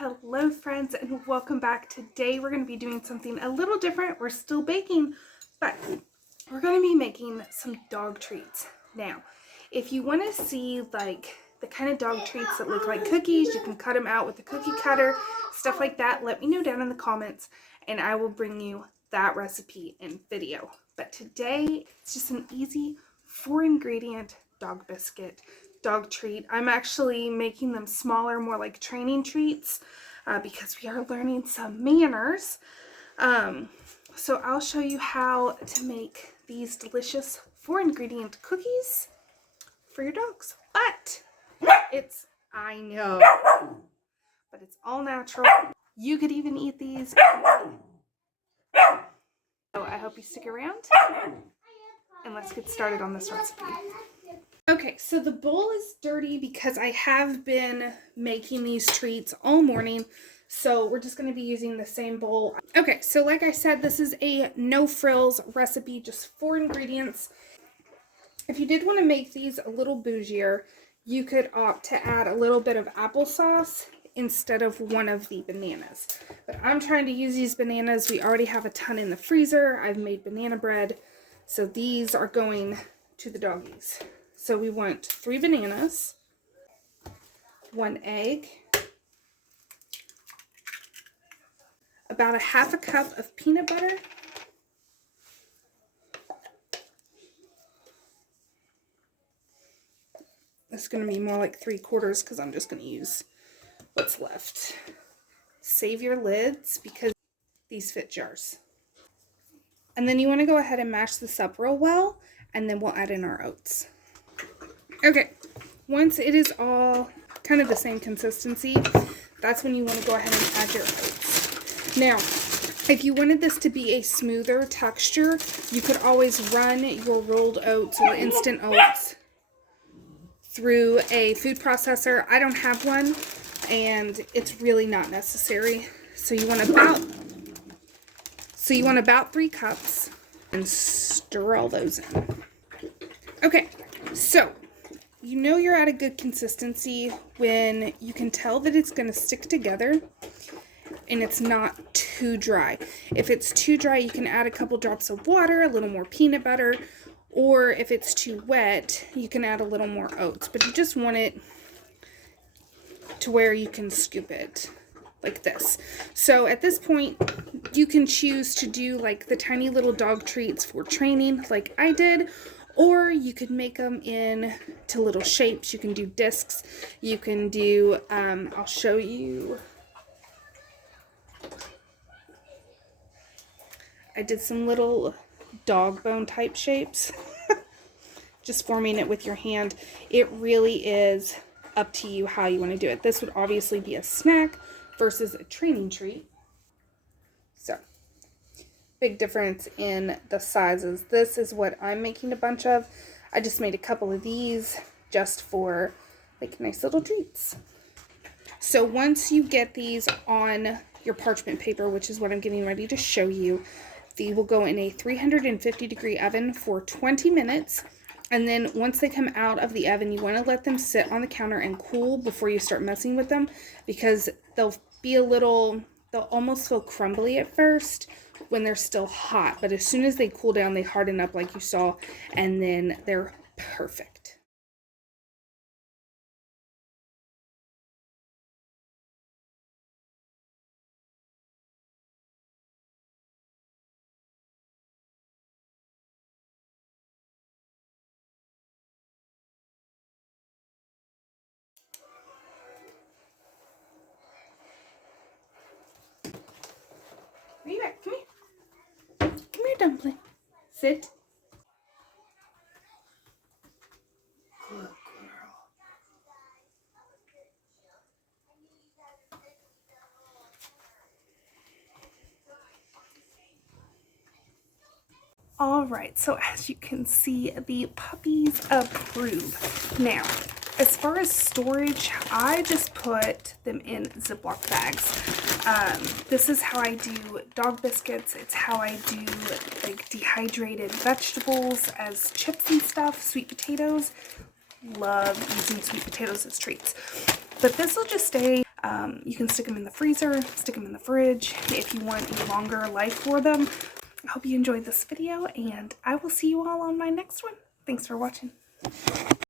Hello friends, and welcome back. Today we're going to be doing something a little different. We're still baking, but we're going to be making some dog treats. Now, if you want to see like the kind of dog treats that look like cookies, you can cut them out with a cookie cutter, stuff like that. Let me know down in the comments and I will bring you that recipe and video. But today it's just an easy 4-ingredient dog biscuit dog treat. I'm actually making them smaller, more like training treats because we are learning some manners. So I'll show you how to make these delicious 4-ingredient cookies for your dogs. But I know, but it's all natural. You could even eat these. So I hope you stick around and let's get started on this recipe. Okay, so the bowl is dirty because I have been making these treats all morning, so we're just going to be using the same bowl. Okay, so like I said, this is a no-frills recipe, just 4 ingredients. If you did want to make these a little bougier, you could opt to add a little bit of applesauce instead of one of the bananas. But I'm trying to use these bananas. We already have a ton in the freezer. I've made banana bread, so these are going to the doggies. So we want 3 bananas, 1 egg, about a half a cup of peanut butter, it's going to be more like 3/4 because I'm just going to use what's left. Save your lids because these fit jars. And then you want to go ahead and mash this up real well, and then we'll add in our oats. Okay, once it is all kind of the same consistency, that's when you want to go ahead and add your oats. Now, if you wanted this to be a smoother texture, you could always run your rolled oats or instant oats through a food processor. I don't have one, and it's really not necessary. So you want about 3 cups, and stir all those in. Okay, so you know you're at a good consistency when you can tell that it's going to stick together and it's not too dry. If it's too dry, you can add a couple drops of water, a little more peanut butter, or if it's too wet, you can add a little more oats. But you just want it to where you can scoop it like this. So at this point, you can choose to do like the tiny little dog treats for training like I did, or you could make them into little shapes. You can do discs. You can do, I'll show you. I did some little dog bone type shapes. Just forming it with your hand. It really is up to you how you want to do it. This would obviously be a snack versus a training treat. So, big difference in the sizes. This is what I'm making a bunch of. I just made a couple of these just for like nice little treats. So once you get these on your parchment paper, which is what I'm getting ready to show you, they will go in a 350-degree oven for 20 minutes. And then once they come out of the oven, you want to let them sit on the counter and cool before you start messing with them, because they'll almost feel crumbly at first when they're still hot, but as soon as they cool down, they harden up like you saw, and then they're perfect. Where you at? Come here. Come here, dumpling. Sit. Good girl. Alright, so as you can see, the puppies approve. Now, as far as storage, I just put them in Ziploc bags. This is how I do dog biscuits. It's how I do like dehydrated vegetables as chips and stuff, sweet potatoes. Love using sweet potatoes as treats. But this will just stay You can stick them in the freezer, stick them in the fridge if you want a longer life for them. I hope you enjoyed this video, and I will see you all on my next one. Thanks for watching.